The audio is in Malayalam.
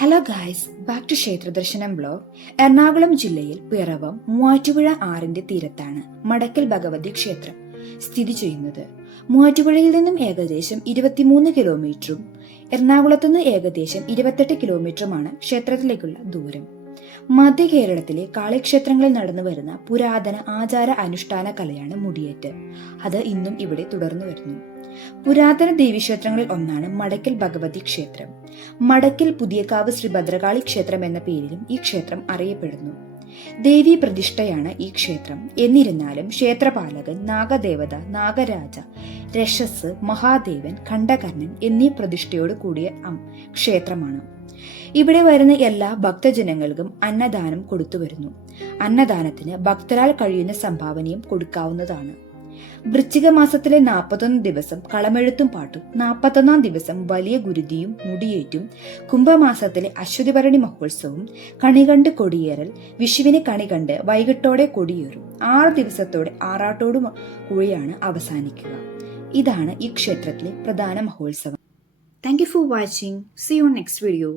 ഹലോ ഗായ്സ്, ബാക്ക് ടു ക്ഷേത്രദർശനം ബ്ലോഗ്. എറണാകുളം ജില്ലയിൽ പിറവം മൂവാറ്റുപുഴ ആറിന്റെ തീരത്താണ് മടക്കൽ ഭഗവതി ക്ഷേത്രം സ്ഥിതി ചെയ്യുന്നത്. മൂവാറ്റുപുഴയിൽ നിന്നും ഏകദേശം 23 കിലോമീറ്ററും എറണാകുളത്തുനിന്ന് ഏകദേശം 28 കിലോമീറ്ററുമാണ് ക്ഷേത്രത്തിലേക്കുള്ള ദൂരം. മധ്യ കേരളത്തിലെ കാളിക്ഷേത്രങ്ങളിൽ നടന്നു വരുന്ന പുരാതന ആചാര അനുഷ്ഠാന കലയാണ് മുടിയേറ്റ്. അത് ഇന്നും ഇവിടെ തുടർന്നു വരുന്നു. പുരാതന ദേവീക്ഷേത്രങ്ങളിൽ ഒന്നാണ് മടക്കൽ ഭഗവതി ക്ഷേത്രം. മടക്കൽ പുതിയകാവ് ശ്രീ ഭദ്രകാളി ക്ഷേത്രം എന്ന പേരിലും ഈ ക്ഷേത്രം അറിയപ്പെടുന്നു. ദേവീ പ്രതിഷ്ഠയാണ് ഈ ക്ഷേത്രം. എന്നിരുന്നാലും ക്ഷേത്രപാലകൻ, നാഗദേവത, നാഗരാജ, രക്ഷസ്, മഹാദേവൻ, ഖണ്ഡകർണൻ എന്നീ പ്രതിഷ്ഠയോട് കൂടിയ ക്ഷേത്രമാണ്. ഇവിടെ വരുന്ന എല്ലാ ഭക്തജനങ്ങൾക്കും അന്നദാനം കൊടുത്തു വരുന്നു. അന്നദാനത്തിന് ഭക്തരാൽ കഴിയുന്ന സംഭാവനയും കൊടുക്കാവുന്നതാണ്. വൃശ്ചിക മാസത്തിലെ 41 ദിവസം കളമെഴുത്തും പാട്ടും, 41 ദിവസം വലിയ ഗുരുതിയും മുടിയേറ്റും, കുംഭമാസത്തിലെ അശ്വതിഭരണി മഹോത്സവവും, കണികണ്ട് കൊടിയേറൽ, വിഷുവിന് കണികണ്ട് വൈകിട്ടോടെ കൊടിയേറും, 6 ദിവസത്തോടെ ആറാട്ടോടു കൂടിയാണ് അവസാനിക്കുക. ഇതാണ് ഈ ക്ഷേത്രത്തിലെ പ്രധാന മഹോത്സവം. Thank you for watching. See you next video.